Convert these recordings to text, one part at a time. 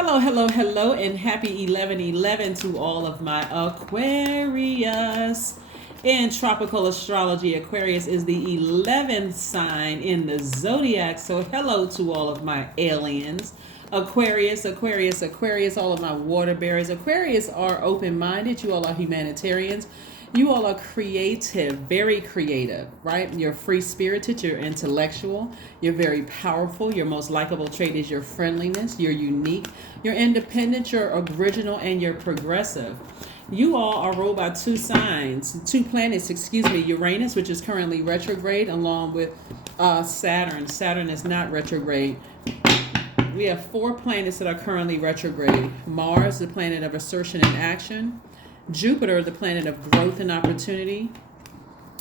Hello, hello, hello, and happy 11/11 to all of my Aquarius. In tropical astrology, Aquarius is the 11th sign in the Zodiac. So, hello to all of my aliens. Aquarius, Aquarius, Aquarius, all of my water bearers. Aquarius are open minded. You all are humanitarians. You all are creative, very creative, right? You're free spirited, you're intellectual, you're very powerful. Your most likable trait is your friendliness, you're unique, you're independent, you're original, and you're progressive. You all are ruled by two planets, Uranus, which is currently retrograde, along with Saturn. Saturn is not retrograde. We have four planets that are currently retrograde. Mars, the planet of assertion and action. Jupiter, the planet of growth and opportunity.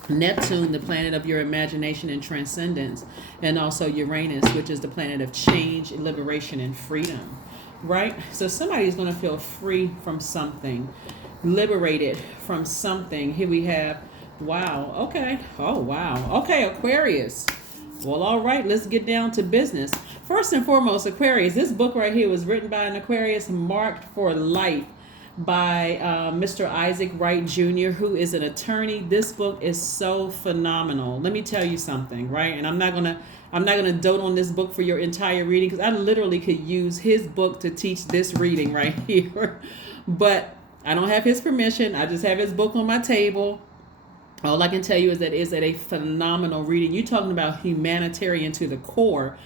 Neptune, the planet of your imagination and transcendence. And also Uranus, which is the planet of change, liberation, and freedom. Right? So somebody's going to feel free from something, liberated from something. Here we have, wow, okay. Oh, wow. Okay, Aquarius. Well, all right, let's get down to business. First and foremost, Aquarius, this book right here was written by an Aquarius, marked for life by Mr. Isaac Wright Jr., who is an attorney. This book is so phenomenal. Let me tell you something, right? And I'm not gonna dote on this book for your entire reading, because I literally could use his book to teach this reading right here. But I don't have his permission. I just have his book on my table. All I can tell you is that it's a phenomenal reading. You're talking about humanitarian to the core.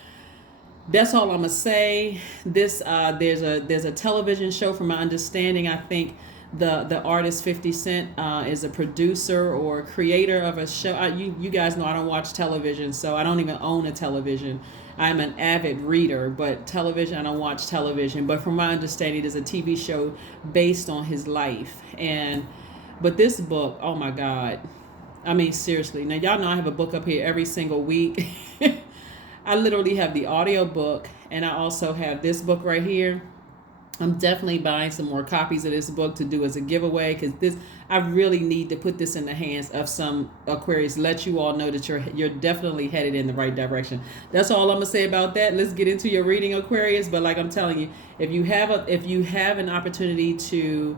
That's all I'm gonna say. There's a television show, from my understanding. I think the artist 50 Cent is a producer or creator of a show. You guys know I don't watch television, so I don't even own a television. I'm an avid reader, but television, I don't watch television. But from my understanding, there's a TV show based on his life. But this book, oh my God. I mean, seriously. Now, y'all know I have a book up here every single week. I literally have the audio book, and I also have this book right here. I'm definitely buying some more copies of this book to do as a giveaway, because I really need to put this in the hands of some Aquarius. Let you all know that you're definitely headed in the right direction. That's all I'm gonna say about that. Let's get into your reading, Aquarius. But like I'm telling you, if you have an opportunity to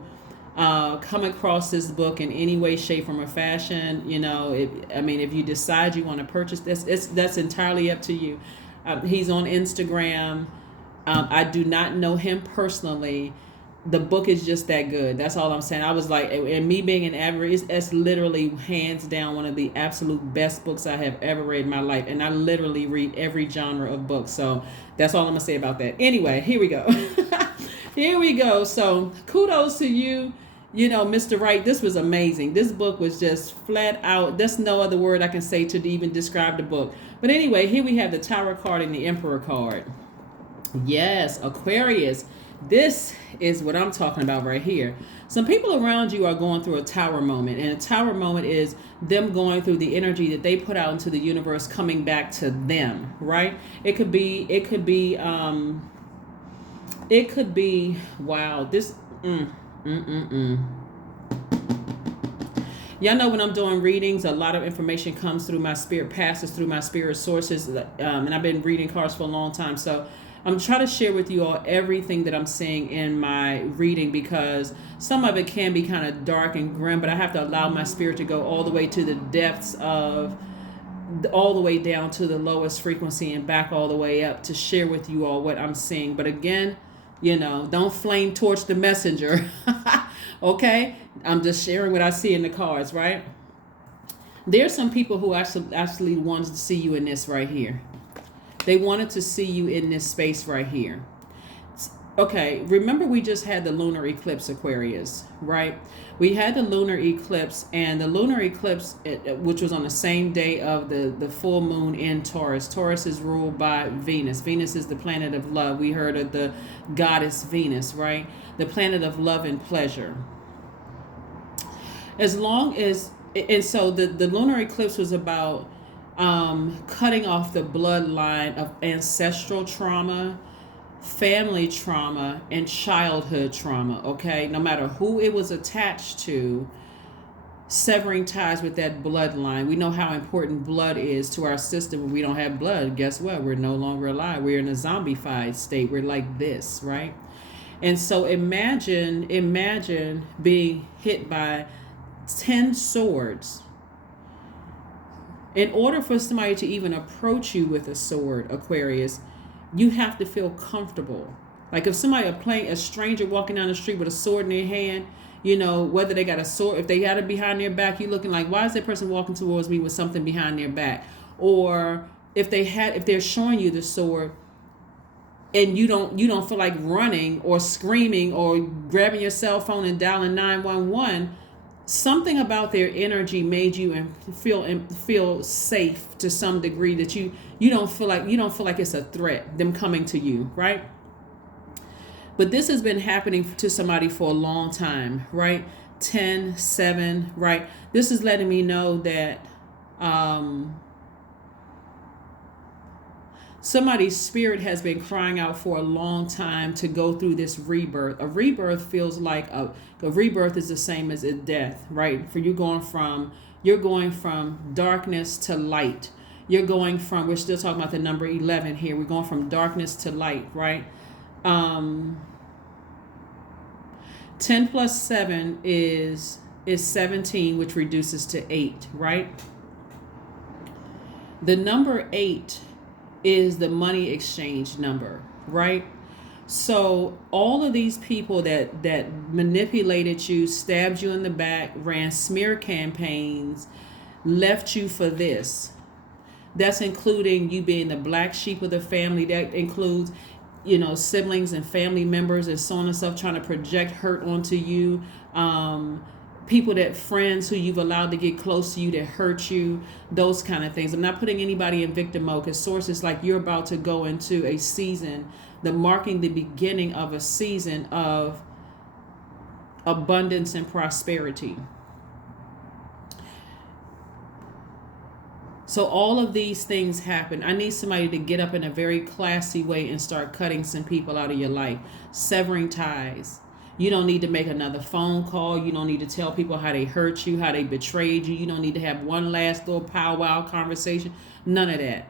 come across this book in any way, shape, form, or fashion, if you decide you want to purchase this, that's entirely up to you. He's on Instagram. I do not know him personally. The book is just that good. That's all I'm saying. I was like, and me being an average, it's literally hands down one of the absolute best books I have ever read in my life. And I literally read every genre of books. So that's all I'm going to say about that. Anyway, here we go. Here we go. So kudos to you. Mr. Wright, this was amazing. This book was just flat out. There's no other word I can say to even describe the book. But anyway, here we have the Tower card and the Emperor card. Yes, Aquarius. This is what I'm talking about right here. Some people around you are going through a Tower moment. And a Tower moment is them going through the energy that they put out into the universe coming back to them, right? It could be, wow, this, Y'all know when I'm doing readings, a lot of information comes through my spirit, passes through my spirit sources, and I've been reading cards for a long time. So I'm trying to share with you all everything that I'm seeing in my reading, because some of it can be kind of dark and grim, but I have to allow my spirit to go all the way to the depths of, all the way down to the lowest frequency and back all the way up to share with you all what I'm seeing. But again, don't flame torch the messenger. Okay? I'm just sharing what I see in the cards, right? There's some people who actually wanted to see you in this right here. They wanted to see you in this space right here. Okay, remember we just had the lunar eclipse, Aquarius, right? We had the lunar eclipse, and the lunar eclipse, which was on the same day of the full moon in Taurus. Taurus is ruled by Venus. Venus is the planet of love. We heard of the goddess Venus, right? The planet of love and pleasure. And so the lunar eclipse was about cutting off the bloodline of ancestral trauma, family trauma, and childhood trauma. Okay, no matter who it was attached to, severing ties with that bloodline. We know how important blood is to our system. When we don't have blood, guess what? We're no longer alive. We're in a zombified state. We're like this, right? And so imagine being hit by 10 swords. In order for somebody to even approach you with a sword, Aquarius, you have to feel comfortable. Like if somebody, a stranger walking down the street with a sword in their hand, whether they got a sword, if they got it behind their back, you're looking like, why is that person walking towards me with something behind their back? Or if they're showing you the sword and you don't feel like running or screaming or grabbing your cell phone and dialing 911, something about their energy made you feel safe to some degree, that you don't feel like it's a threat, them coming to you, right? But this has been happening to somebody for a long time, right? 10, 7, right? This is letting me know that somebody's spirit has been crying out for a long time to go through this rebirth. A rebirth feels like a rebirth is the same as a death, right? For you're going from darkness to light. We're still talking about the number 11 here. We're going from darkness to light, right? 10 plus 7 is 17, which reduces to 8, right? The number 8 is the money exchange number, right? So all of these people that manipulated you, stabbed you in the back, ran smear campaigns, left you for this. That's including you being the black sheep of the family. That includes, siblings and family members and so on and stuff, trying to project hurt onto you. Friends who you've allowed to get close to you that hurt you, those kind of things. I'm not putting anybody in victim mode, because source is like you're about to go into a season, marking the beginning of a season of abundance and prosperity. So all of these things happen. I need somebody to get up in a very classy way and start cutting some people out of your life, severing ties. You don't need to make another phone call. You don't need to tell people how they hurt you, how they betrayed you. You don't need to have one last little powwow conversation. None of that.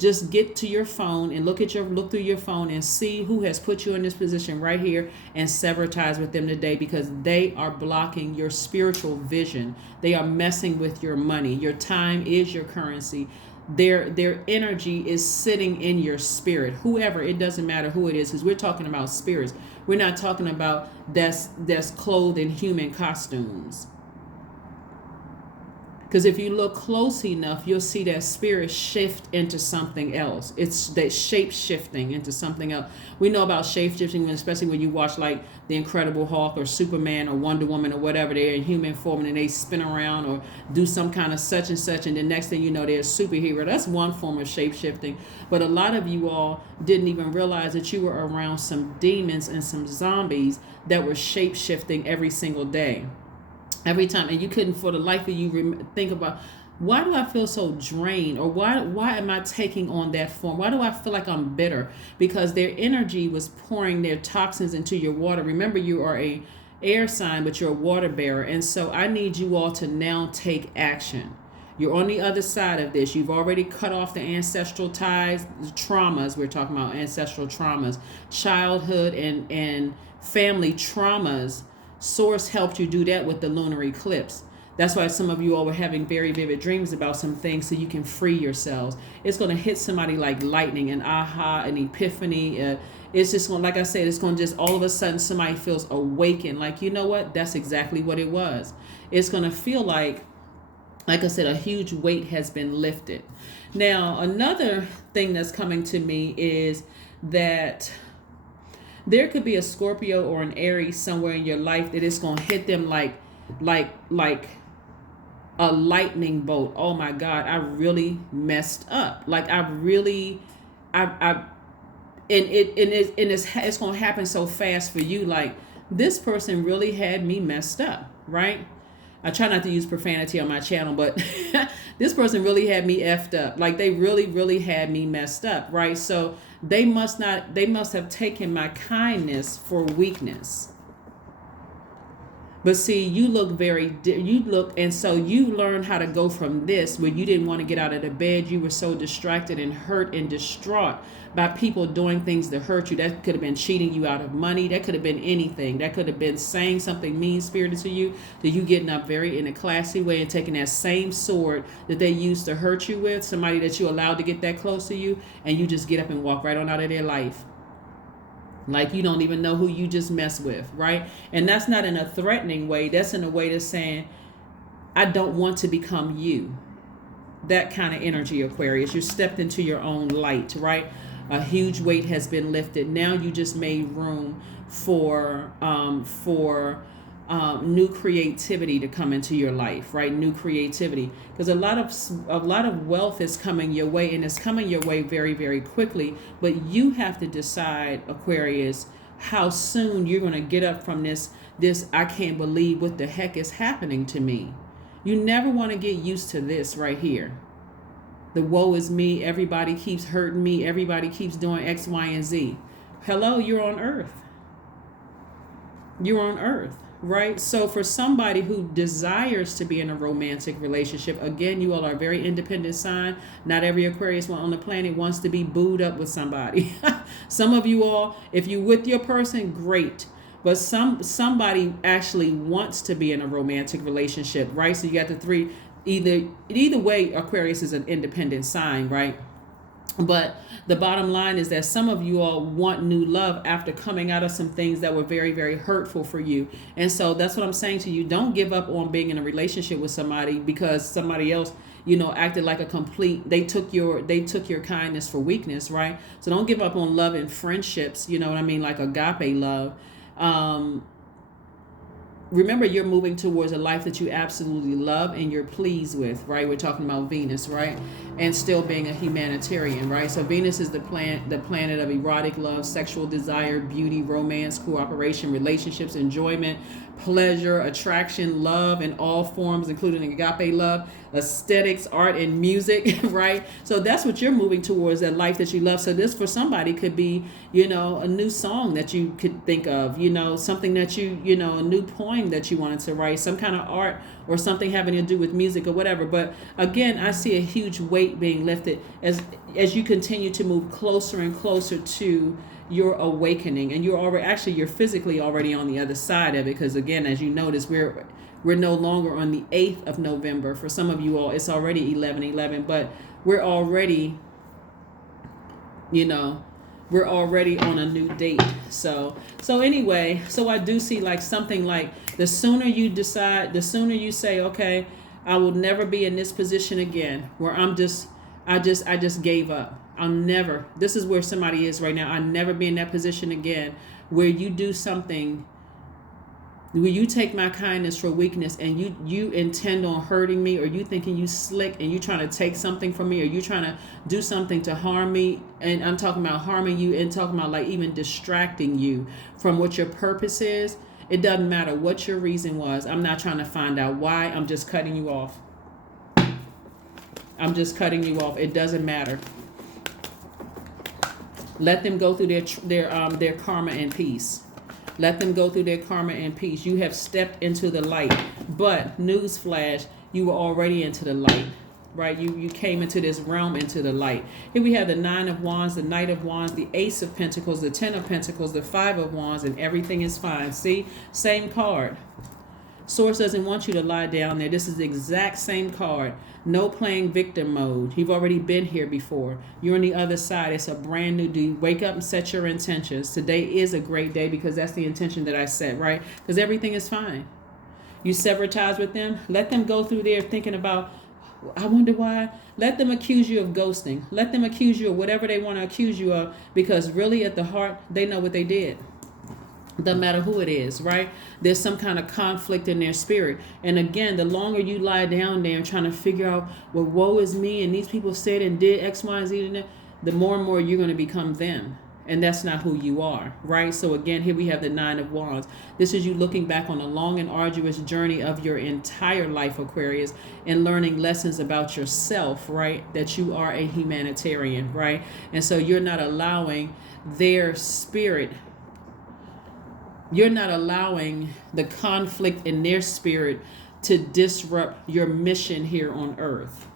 Just get to your phone and look through your phone and see who has put you in this position right here, and sever ties with them today, because they are blocking your spiritual vision. They are messing with your money. Your time is your currency. Their energy is sitting in your spirit. Whoever, it doesn't matter who it is, because we're talking about spirits. We're not talking about that's clothed in human costumes. Because if you look close enough, you'll see that spirit shift into something else. It's that shape shifting into something else. We know about shape shifting, especially when you watch like The Incredible Hulk or Superman or Wonder Woman or whatever. They're in human form and they spin around or do some kind of such and such, and the next thing you know, they're a superhero. That's one form of shape shifting. But a lot of you all didn't even realize that you were around some demons and some zombies that were shape shifting every single day. Every time, and you couldn't for the life of you think about, why do I feel so drained, or why am I taking on that form? Why do I feel like I'm bitter? Because their energy was pouring their toxins into your water. Remember, you are a air sign, but you're a water bearer, and so I need you all to now take action. You're on the other side of this. You've already cut off the ancestral ties, the traumas. We're talking about ancestral traumas, childhood and family traumas. Source helped you do that with the lunar eclipse. That's why some of you all were having very vivid dreams about some things, so you can free yourselves. It's going to hit somebody like lightning, an aha, an epiphany. It's just going, like I said, it's going to just all of a sudden somebody feels awakened. Like, you know what? That's exactly what it was. It's going to feel like I said, a huge weight has been lifted. Now, another thing that's coming to me is that there could be a Scorpio or an Aries somewhere in your life that is going to hit them like a lightning bolt. Oh my God, I really messed up. Like it's going to happen so fast for you. Like, this person really had me messed up, right? I try not to use profanity on my channel, but this person really had me effed up. Like, they really, really had me messed up, right? So they must have taken my kindness for weakness. But see, you look you look, and so you learned how to go from this, where you didn't want to get out of the bed. You were so distracted and hurt and distraught by people doing things to hurt you. That could have been cheating you out of money. That could have been anything. That could have been saying something mean-spirited to you, that you getting up very in a classy way and taking that same sword that they used to hurt you with, somebody that you allowed to get that close to you, and you just get up and walk right on out of their life. Like you don't even know who you just messed with, right? And that's not in a threatening way. That's in a way that's saying, I don't want to become you. That kind of energy, Aquarius. You stepped into your own light, right? A huge weight has been lifted. Now you just made room for new creativity to come into your life, right? New creativity, because a lot of wealth is coming your way, and it's coming your way very, very quickly. But you have to decide, Aquarius, how soon you're going to get up from this I can't believe what the heck is happening to me. You never want to get used to this right here. The woe is me. Everybody keeps hurting me. Everybody keeps doing X, Y, and Z. Hello, you're on Earth. You're on Earth. Right? So for somebody who desires to be in a romantic relationship, again, you all are a very independent sign. Not every Aquarius on the planet wants to be booed up with somebody. Some of you all, if you're with your person, great. But somebody actually wants to be in a romantic relationship, right? So you got the three. Either way, Aquarius is an independent sign, right? But the bottom line is that some of you all want new love after coming out of some things that were very, very hurtful for you. And so that's what I'm saying to you. Don't give up on being in a relationship with somebody because somebody else, acted like a complete, they took your kindness for weakness, right? So don't give up on love and friendships, you know what I mean? Like agape love. Remember, you're moving towards a life that you absolutely love and you're pleased with, right? We're talking about Venus, right? And still being a humanitarian, right? So Venus is the planet of erotic love, sexual desire, beauty, romance, cooperation, relationships, enjoyment, pleasure, attraction, love in all forms, including agape love, aesthetics, art, and music, right? So that's what you're moving towards, that life that you love. So this for somebody could be, a new song that you could think of, something that a new poem that you wanted to write, some kind of art or something having to do with music or whatever. But again, I see a huge weight being lifted as you continue to move closer and closer to your awakening, and you're physically already on the other side of it, because again, as you notice, we're no longer on the 8th of November. For some of you all, it's already 11/11, but we're already on a new date. So anyway, so I do see like something like the sooner you decide, the sooner you say, okay, I will never be in this position again, where I just gave up. This is where somebody is right now. I'll never be in that position again, where you do something, where you take my kindness for weakness and you intend on hurting me, or you thinking you slick and you trying to take something from me, or you trying to do something to harm me. And I'm talking about harming you and talking about like even distracting you from what your purpose is. It doesn't matter what your reason was. I'm not trying to find out why. I'm just cutting you off. It doesn't matter. Let them go through their karma in peace. Let them go through their karma in peace. You have stepped into the light. But newsflash, you were already into the light, right? You came into this realm, into the light. Here we have the 9 of Wands, the Knight of Wands, the Ace of Pentacles, the 10 of Pentacles, the 5 of Wands, and everything is fine. See? Same card. Source doesn't want you to lie down there. This is the exact same card. No playing victim mode. You've already been here before. You're on the other side. It's a brand new day. Wake up and set your intentions. Today is a great day because that's the intention that I set, right? Because everything is fine. You sever ties with them. Let them go through there thinking about, I wonder why. Let them accuse you of ghosting. Let them accuse you of whatever they want to accuse you of, because really at the heart, they know what they did. Doesn't matter who it is, right? There's some kind of conflict in their spirit. And again, the longer you lie down there and trying to figure out, well, woe is me, and these people said and did X, Y, and Z, the more and more you're going to become them. And that's not who you are, right? So again, here we have the 9 of Wands. This is you looking back on a long and arduous journey of your entire life, Aquarius, and learning lessons about yourself, right? That you are a humanitarian, right? And so you're not allowing their spirit You're not allowing the conflict in their spirit to disrupt your mission here on earth.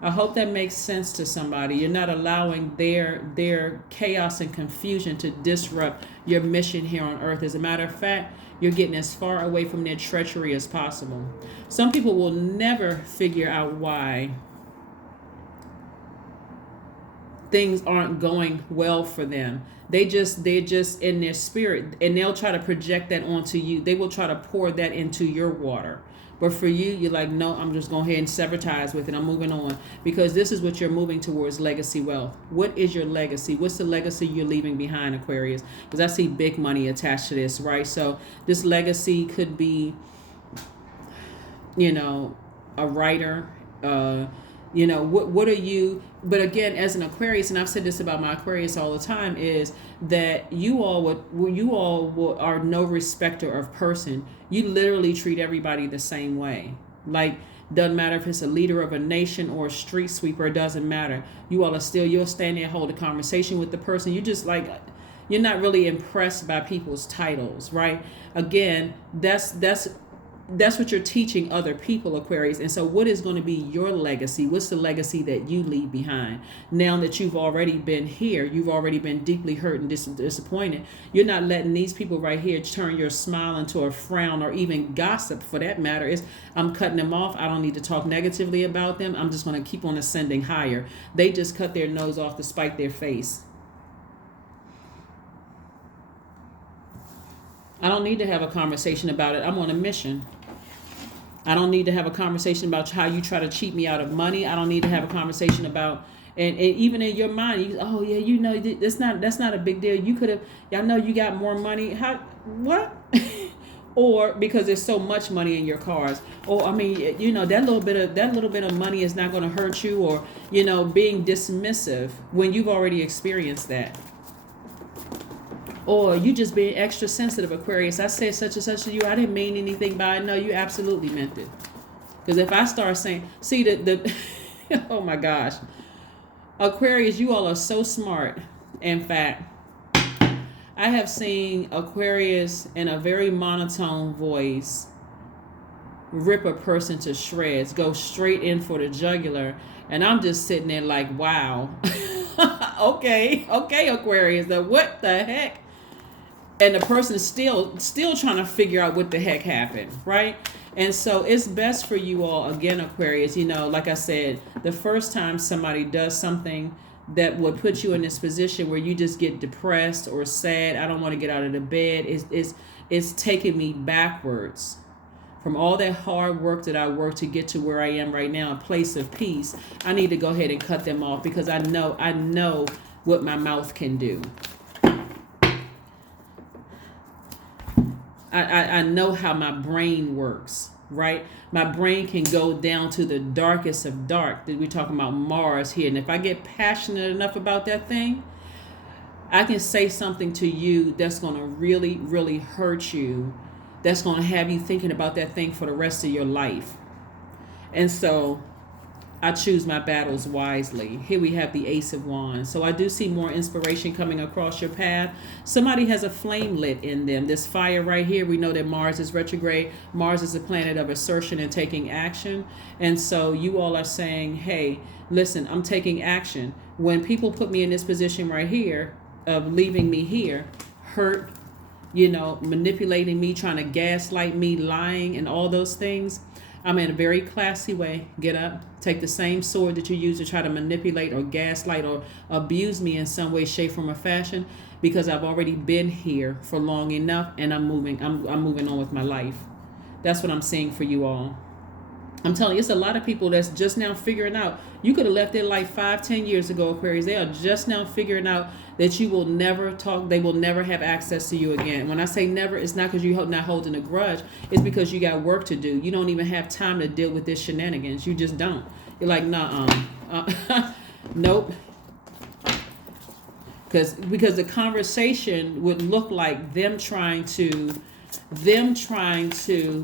I hope that makes sense to somebody. You're not allowing their chaos and confusion to disrupt your mission here on earth. As a matter of fact, you're getting as far away from their treachery as possible. Some people will never figure out why things aren't going well for them. They're just in their spirit, and they'll try to project that onto you. They will try to pour that into your water. But for you, you're like, no, I'm just going ahead and sever ties with it. I'm moving on, because this is what you're moving towards: legacy wealth. What is your legacy? What's the legacy you're leaving behind, Aquarius? Because I see big money attached to this, right? So this legacy could be, a writer. What are you? But again, as an Aquarius, and I've said this about my Aquarius all the time, is that you all are no respecter of person. You literally treat everybody the same way. Like, doesn't matter if it's a leader of a nation or a street sweeper, it doesn't matter. You all are still, you'll stand there and hold a conversation with the person. You just like, you're not really impressed by people's titles, right? Again, that's what you're teaching other people, Aquarius. And so what is going to be your legacy? What's the legacy that you leave behind? Now that you've already been here, you've already been deeply hurt and disappointed. You're not letting these people right here turn your smile into a frown, or even gossip for that matter. I'm cutting them off. I don't need to talk negatively about them. I'm just going to keep on ascending higher. They just cut their nose off to spite their face. I don't need to have a conversation about it. I'm on a mission. I don't need to have a conversation about how you try to cheat me out of money. I don't need to have a conversation about, and even in your mind, that's not a big deal. You could have, y'all know you got more money. How, what? Or because there's so much money in your cars. Or, I mean, that little bit of money is not going to hurt you, or, being dismissive when you've already experienced that. Or you just being extra sensitive, Aquarius. I said such and such to you. I didn't mean anything by it. No, you absolutely meant it. Because if I start saying, see the oh my gosh, Aquarius, you all are so smart. In fact, I have seen Aquarius in a very monotone voice rip a person to shreds, go straight in for the jugular, and I'm just sitting there like, wow. okay, Aquarius. What the heck? And the person is still trying to figure out what the heck happened, right? And so it's best for you all, again, Aquarius, like I said, the first time somebody does something that would put you in this position where you just get depressed or sad, I don't want to get out of the bed, it's taking me backwards from all that hard work that I worked to get to where I am right now, a place of peace. I need to go ahead and cut them off, because I know what my mouth can do. I know how my brain works, right? My brain can go down to the darkest of dark. We're talking about Mars here. And if I get passionate enough about that thing, I can say something to you that's going to really, really hurt you. That's going to have you thinking about that thing for the rest of your life. And so I choose my battles wisely. Here we have the Ace of Wands. So I do see more inspiration coming across your path. Somebody has a flame lit in them. This fire right here, we know that Mars is retrograde. Mars is a planet of assertion and taking action. And so you all are saying, hey, listen, I'm taking action. When people put me in this position right here of leaving me here, hurt, manipulating me, trying to gaslight me, lying, and all those things, I'm in a very classy way. Get up, take the same sword that you use to try to manipulate or gaslight or abuse me in some way, shape, form, or fashion, because I've already been here for long enough, and I'm moving on with my life. That's what I'm seeing for you all. I'm telling you, it's a lot of people that's just now figuring out. You could have left their life 5-10 years ago, Aquarius. They are just now figuring out that you will never talk. They will never have access to you again. When I say never, it's not because you're not holding a grudge. It's because you got work to do. You don't even have time to deal with this shenanigans. You just don't. You're like, nope. Because the conversation would look like them trying to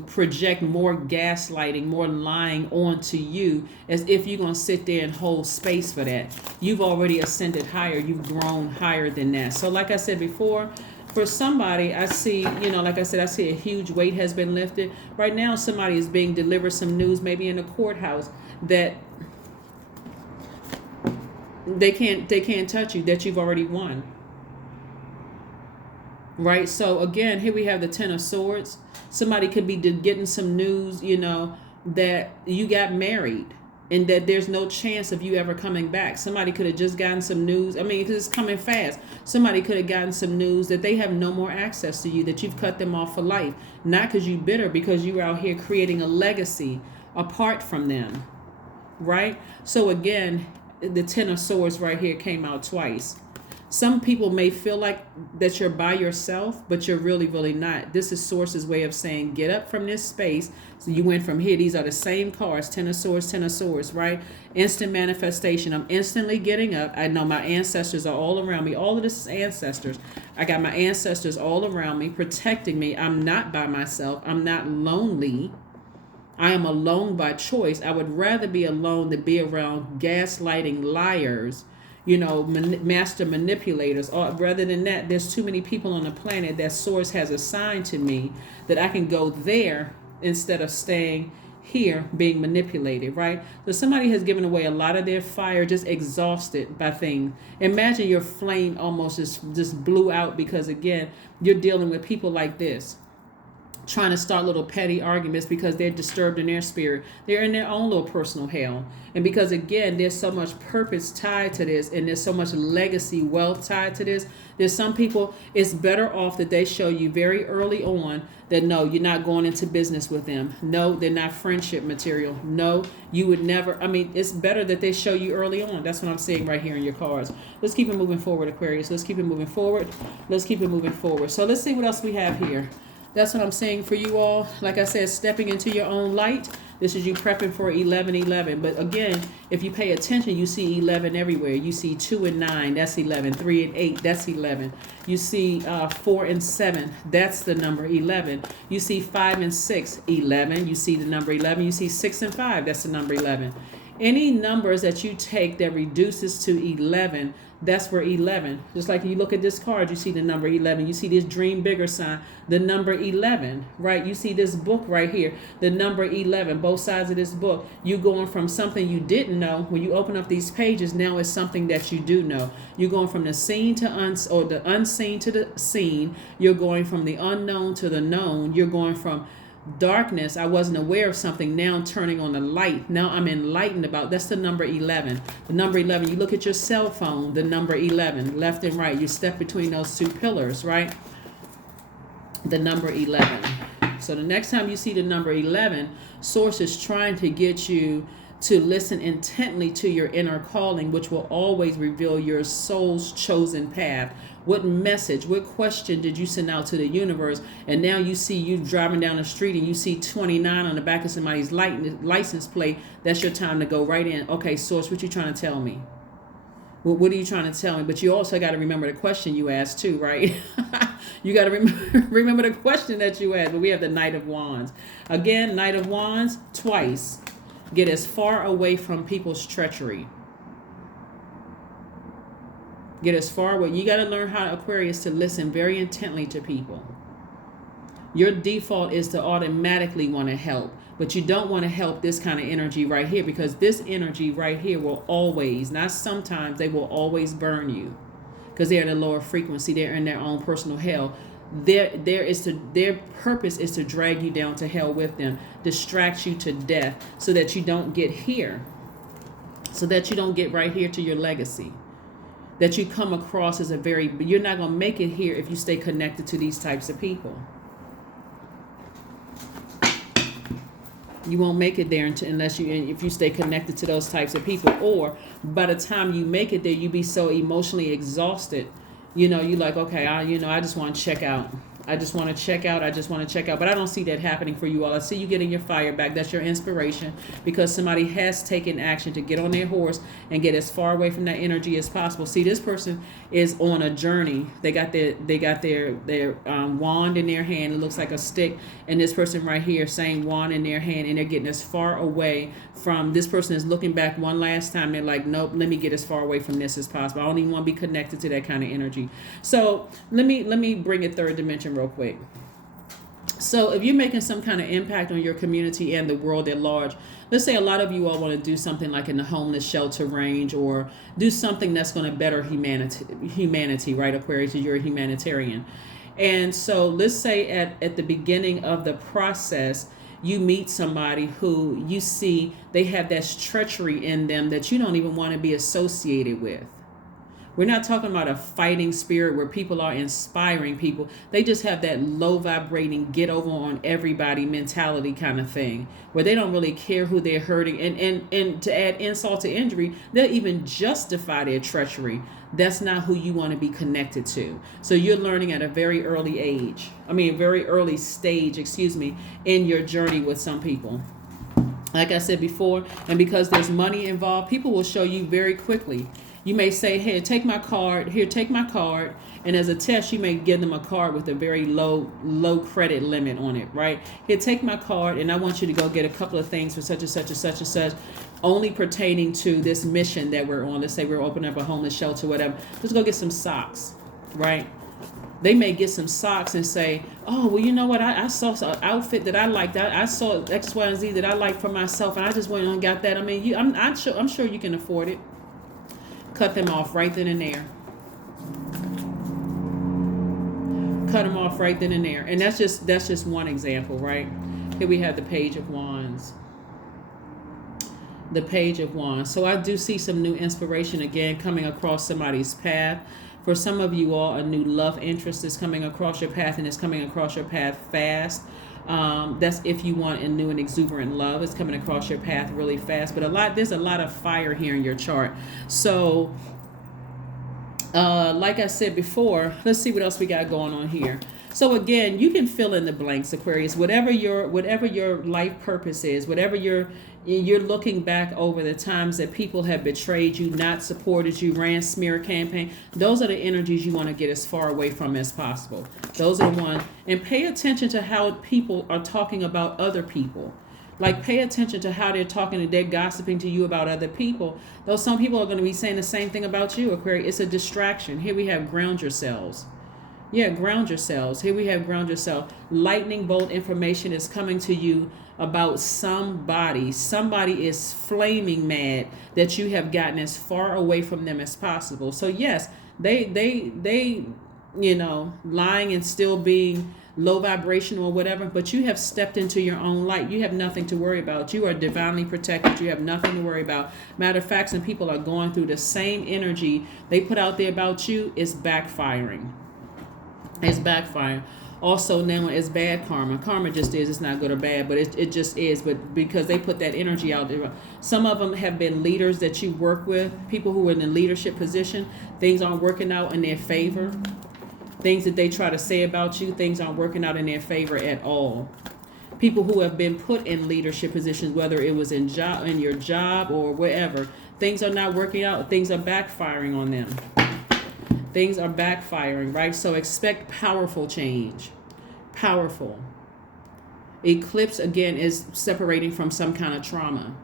project more gaslighting, more lying onto you, as if you're going to sit there and hold space for that. You've already ascended higher. You've grown higher than that. So like I said before, For somebody, I see, like I said, I see a huge weight has been lifted. Right now, somebody is being delivered some news, maybe in the courthouse, that they can't touch you, that you've already won. Right? So again, here we have the Ten of Swords. Somebody could be getting some news, that you got married and that there's no chance of you ever coming back. Somebody could have just gotten some news. I mean, because it's coming fast. Somebody could have gotten some news that they have no more access to you, that you've cut them off for life. Not because you're bitter, because you're out here creating a legacy apart from them. Right? So again, the Ten of Swords right here came out twice. Some people may feel like that you're by yourself, but you're really, really not. This is Source's way of saying, get up from this space. So you went from here. These are the same cards, Ten of Swords, right? Instant manifestation. I'm instantly getting up. I know my ancestors are all around me. All of this is ancestors. I got my ancestors all around me, protecting me. I'm not by myself. I'm not lonely. I am alone by choice. I would rather be alone than be around gaslighting liars, master manipulators. Or rather than that, there's too many people on the planet that Source has assigned to me that I can go there instead of staying here being manipulated, right? So somebody has given away a lot of their fire, just exhausted by things. Imagine your flame almost just blew out because, again, you're dealing with people like this, trying to start little petty arguments because they're disturbed in their spirit. They're in their own little personal hell. And because, again, there's so much purpose tied to this, and there's so much legacy wealth tied to this. There's some people, it's better off that they show you very early on that, no, you're not going into business with them. No, they're not friendship material. No, you would never. I mean, it's better that they show you early on. That's what I'm seeing right here in your cards. Let's keep it moving forward, Aquarius. Let's keep it moving forward. Let's keep it moving forward. So let's see what else we have here. That's what I'm saying for you all. Like I said, stepping into your own light. This is you prepping for 11-11. But again, if you pay attention, you see 11 everywhere. You see 2 and 9, that's 11. 3 and 8, that's 11. You see 4 and 7, that's the number 11. You see 5 and 6, 11. You see the number 11. You see 6 and 5, that's the number 11. Any numbers that you take that reduces to 11, that's where 11. Just like you look at this card, you see the number 11. You see this dream bigger sign, the number 11, right? You see this book right here, the number 11, both sides of this book. You going from something you didn't know. When you open up these pages, now it's something that you do know. You're going from the seen to the unseen to the seen. You're going from the unknown to the known. You're going from darkness, I wasn't aware of something, now I'm turning on the light. Now I'm enlightened about. That's the number 11. The number 11, you look at your cell phone, the number 11, left and right. You step between those two pillars, right? The number 11. So the next time you see the number 11, Source is trying to get you to listen intently to your inner calling, which will always reveal your soul's chosen path. What message, what question did you send out to the universe? And now you see you driving down the street and you see 29 on the back of somebody's license plate. That's your time to go right in. Okay, Source, what you trying to tell me? What are you trying to tell me? But you also got to remember the question you asked too, right? You got to remember the question that you asked. But we have the Knight of Wands. Again, Knight of Wands, twice. Get as far away from people's treachery. Get as far away. You got to learn how, Aquarius, to listen very intently to people. Your default is to automatically want to help, but you don't want to help this kind of energy right here, because this energy right here will always, not sometimes, they will always burn you because they're in a lower frequency. They're in their own personal hell. Their purpose is to drag you down to hell with them, distract you to death so that you don't get here, so that you don't get right here to your legacy, that you come across as you're not going to make it here if you stay connected to these types of people. You won't make it there if you stay connected to those types of people. Or by the time you make it there, you be so emotionally exhausted. You like, okay, I just want to check out. I just want to check out. I just want to check out. But I don't see that happening for you all. I see you getting your fire back. That's your inspiration, because somebody has taken action to get on their horse and get as far away from that energy as possible. See, this person is on a journey. They got their wand in their hand. It looks like a stick. And this person right here, same wand in their hand, and they're getting as far away from, this person is looking back one last time. They're like, nope, let me get as far away from this as possible. I don't even want to be connected to that kind of energy. So let me bring it third dimension real quick. So if you're making some kind of impact on your community and the world at large, let's say a lot of you all want to do something like in the homeless shelter range, or do something that's going to better humanity, right, Aquarius? You're a humanitarian. And so let's say at the beginning of the process, you meet somebody who you see they have that treachery in them that you don't even want to be associated with. We're not talking about a fighting spirit where people are inspiring people. They just have that low vibrating, get over on everybody mentality kind of thing, where they don't really care who they're hurting. And to add insult to injury, they'll even justify their treachery. That's not who you want to be connected to. So you're learning at a very early stage, in your journey with some people. Like I said before, and because there's money involved, people will show you very quickly. You may say, hey, take my card. Here, take my card. And as a test, you may give them a card with a very low credit limit on it, right? Here, take my card, and I want you to go get a couple of things for such and such and such and such, only pertaining to this mission that we're on. Let's say we're opening up a homeless shelter, whatever. Let's go get some socks, right? They may get some socks and say, oh, well, you know what? I saw an outfit that I liked. I saw X, Y, and Z that I liked for myself, and I just went and got that. I mean, I'm sure you can afford it. Cut them off right then and there. Cut them off right then and there. And that's just one example, right? Here we have the Page of Wands. The Page of Wands. So I do see some new inspiration again coming across somebody's path. For some of you all, a new love interest is coming across your path, and it's coming across your path fast. That's if you want a new and exuberant love. It's coming across your path really fast. But there's a lot of fire here in your chart. So like I said before, let's see what else we got going on here. So again, you can fill in the blanks, Aquarius. Whatever your life purpose is, whatever you're looking back over the times that people have betrayed you, not supported you, ran smear campaign. Those are the energies you want to get as far away from as possible. Those are the ones. And pay attention to how people are talking about other people. Like, pay attention to how they're talking and they're gossiping to you about other people. Though some people are going to be saying the same thing about you, Aquarius. It's a distraction. Here we have ground yourselves. Yeah, ground yourselves. Here we have ground yourself. Lightning bolt information is coming to you about somebody. Somebody is flaming mad that you have gotten as far away from them as possible. So yes, they lying and still being low vibrational or whatever, but you have stepped into your own light. You have nothing to worry about. You are divinely protected. You have nothing to worry about. Matter of fact, some people are going through the same energy they put out there about you. Is backfiring. It's backfiring. Also, now it's bad karma. Karma just is. It's not good or bad, but it just is. But because they put that energy out there. Some of them have been leaders that you work with, people who are in a leadership position. Things aren't working out in their favor. Things that they try to say about you, things aren't working out in their favor at all. People who have been put in leadership positions, whether it was in your job or wherever, things are not working out. Things are backfiring on them. Things are backfiring, right? So expect powerful change. Powerful. Eclipse, again, is separating from some kind of trauma.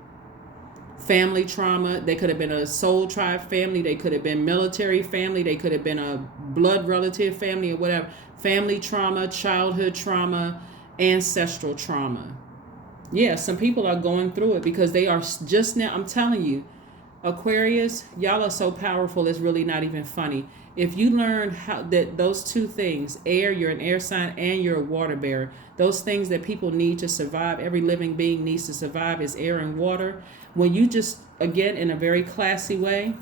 Family trauma. They could have been a soul tribe family. They could have been military family. They could have been a blood relative family or whatever. Family trauma, childhood trauma, ancestral trauma. Yeah, some people are going through it because they are just now, I'm telling you, Aquarius, y'all are so powerful, it's really not even funny. If you learn how that those two things, air, you're an air sign, and you're a water bearer, those things that people need to survive, every living being needs to survive, is air and water. When you just, again, in a very classy way,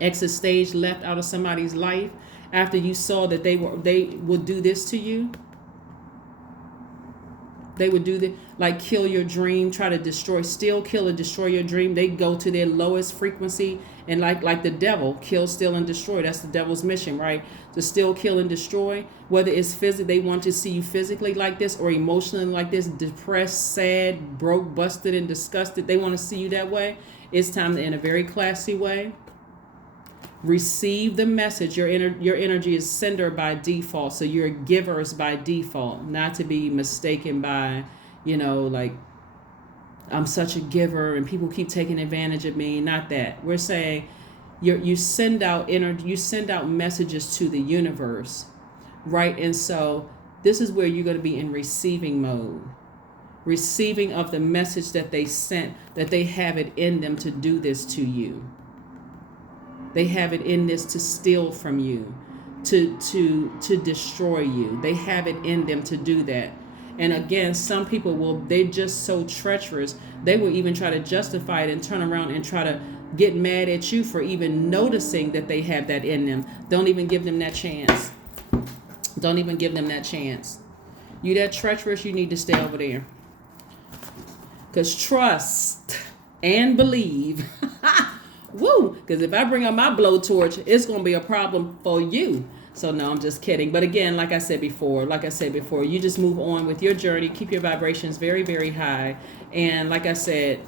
exit stage left out of somebody's life after you saw that they would do this to you. They would do like kill your dream, try to destroy, steal, kill, or destroy your dream. They go to their lowest frequency And like the devil, kill, steal, and destroy. That's the devil's mission, right? To steal, kill, and destroy. Whether it's they want to see you physically like this or emotionally like this, depressed, sad, broke, busted, and disgusted. They want to see you that way. It's time to, in a very classy way, receive the message. Your energy is sender by default, so you're givers by default, not to be mistaken by, like, I'm such a giver and people keep taking advantage of me. Not that. We're saying you send out energy, you send out messages to the universe, right? And so this is where you're going to be in receiving mode, receiving of the message that they sent, that they have it in them to do this to you. They have it in this to steal from you, to destroy you. They have it in them to do that. And again, some people they're just so treacherous, they will even try to justify it and turn around and try to get mad at you for even noticing that they have that in them. Don't even give them that chance. Don't even give them that chance. You that treacherous, you need to stay over there. Because trust and believe. Woo! Because if I bring up my blowtorch, it's going to be a problem for you. So no, I'm just kidding. But again, like I said before, you just move on with your journey. Keep your vibrations very, very high. And like I said,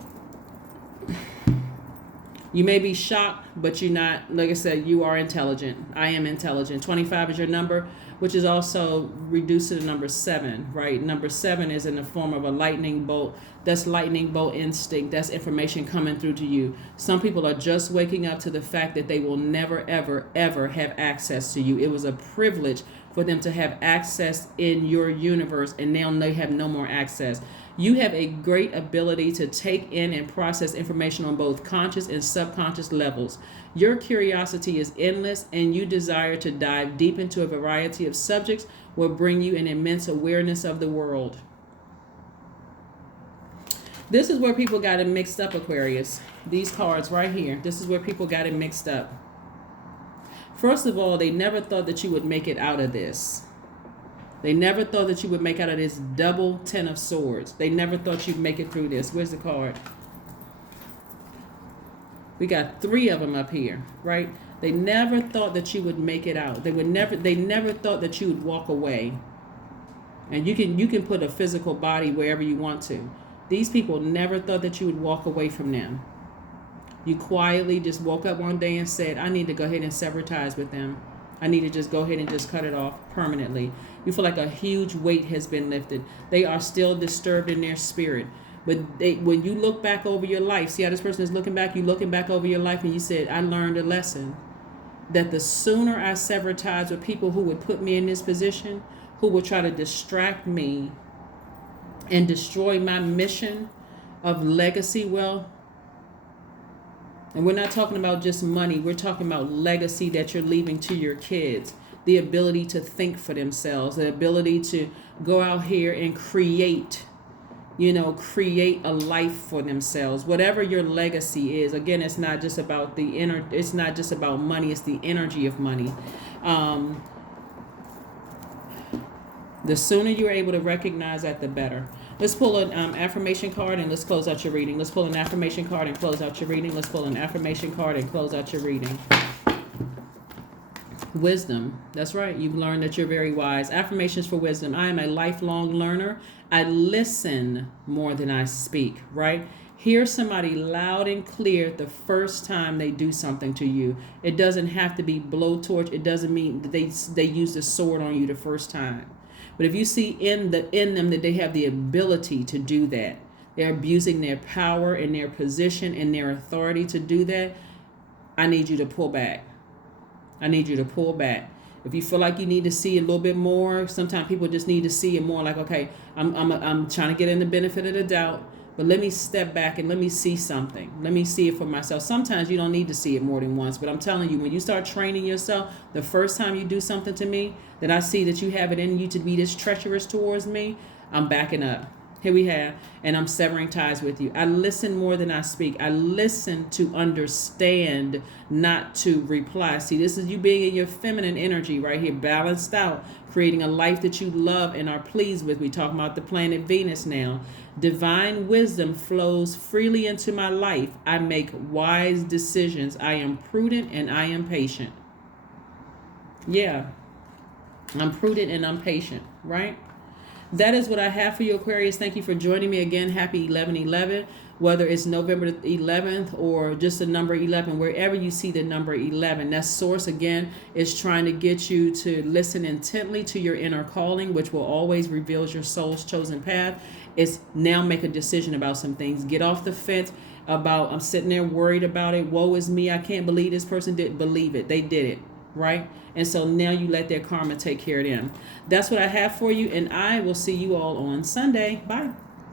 you may be shocked, but you're not. Like I said, you are intelligent. I am intelligent. 25 is your number, which is also reduced to the number 7, right? Number 7 is in the form of a lightning bolt. That's lightning bolt instinct. That's information coming through to you. Some people are just waking up to the fact that they will never, ever, ever have access to you. It was a privilege for them to have access in your universe, and now they have no more access. You have a great ability to take in and process information on both conscious and subconscious levels. Your curiosity is endless, and you desire to dive deep into a variety of subjects will bring you an immense awareness of the world. This is where people got it mixed up, Aquarius. These cards right here. This is where people got it mixed up. First of all, they never thought that you would make it out of this. They never thought that you would make out of this double 10 of swords. They never thought you'd make it through this. Where's the card? We got 3 of them up here, right? They never thought that you would make it out. They never thought that you would walk away. And you can put a physical body wherever you want to. These people never thought that you would walk away from them. You quietly just woke up one day and said, I need to go ahead and sever ties with them. I need to just go ahead and just cut it off permanently. You feel like a huge weight has been lifted. They are still disturbed in their spirit. But when you look back over your life, see how this person is looking back? You looking back over your life and you said, I learned a lesson. That the sooner I sever ties with people who would put me in this position, who would try to distract me and destroy my mission of legacy wealth. And we're not talking about just money. We're talking about legacy that you're leaving to your kids. The ability to think for themselves. The ability to go out here and create a life for themselves. Whatever your legacy is. Again, it's not just about it's not just about money. It's the energy of money. The sooner you're able to recognize that, the better. Let's pull an affirmation card and let's close out your reading. Let's pull an affirmation card and close out your reading. Let's pull an affirmation card and close out your reading. Wisdom. That's right. You've learned that you're very wise. Affirmations for wisdom. I am a lifelong learner. I listen more than I speak, right? Hear somebody loud and clear the first time they do something to you. It doesn't have to be blowtorch. It doesn't mean that they use the sword on you the first time. But if you see in them that they have the ability to do that, they're abusing their power and their position and their authority to do that, I need you to pull back. I need you to pull back. If you feel like you need to see a little bit more, sometimes people just need to see it more like, okay, I'm trying to get in the benefit of the doubt, but let me step back and let me see something. Let me see it for myself. Sometimes you don't need to see it more than once, but I'm telling you, when you start training yourself, the first time you do something to me, that I see that you have it in you to be this treacherous towards me, I'm backing up. Here we have, and I'm severing ties with you. I listen more than I speak. I listen to understand, not to reply. See, this is you being in your feminine energy right here, balanced out, creating a life that you love and are pleased with. We talking about the planet Venus now. Divine wisdom flows freely into my life. I make wise decisions. I am prudent and I am patient. Yeah, I'm prudent and I'm patient, right? That is what I have for you, Aquarius. Thank you for joining me again. Happy 11/11. Whether it's November 11th or just the number 11, wherever you see the number 11, that source again is trying to get you to listen intently to your inner calling, which will always reveal your soul's chosen path. It's now make a decision about some things. Get off the fence about, I'm sitting there worried about it. Woe is me. I can't believe this person didn't believe it. They did it. Right? And so now you let their karma take care of them. That's what I have for you, and I will see you all on Sunday. Bye.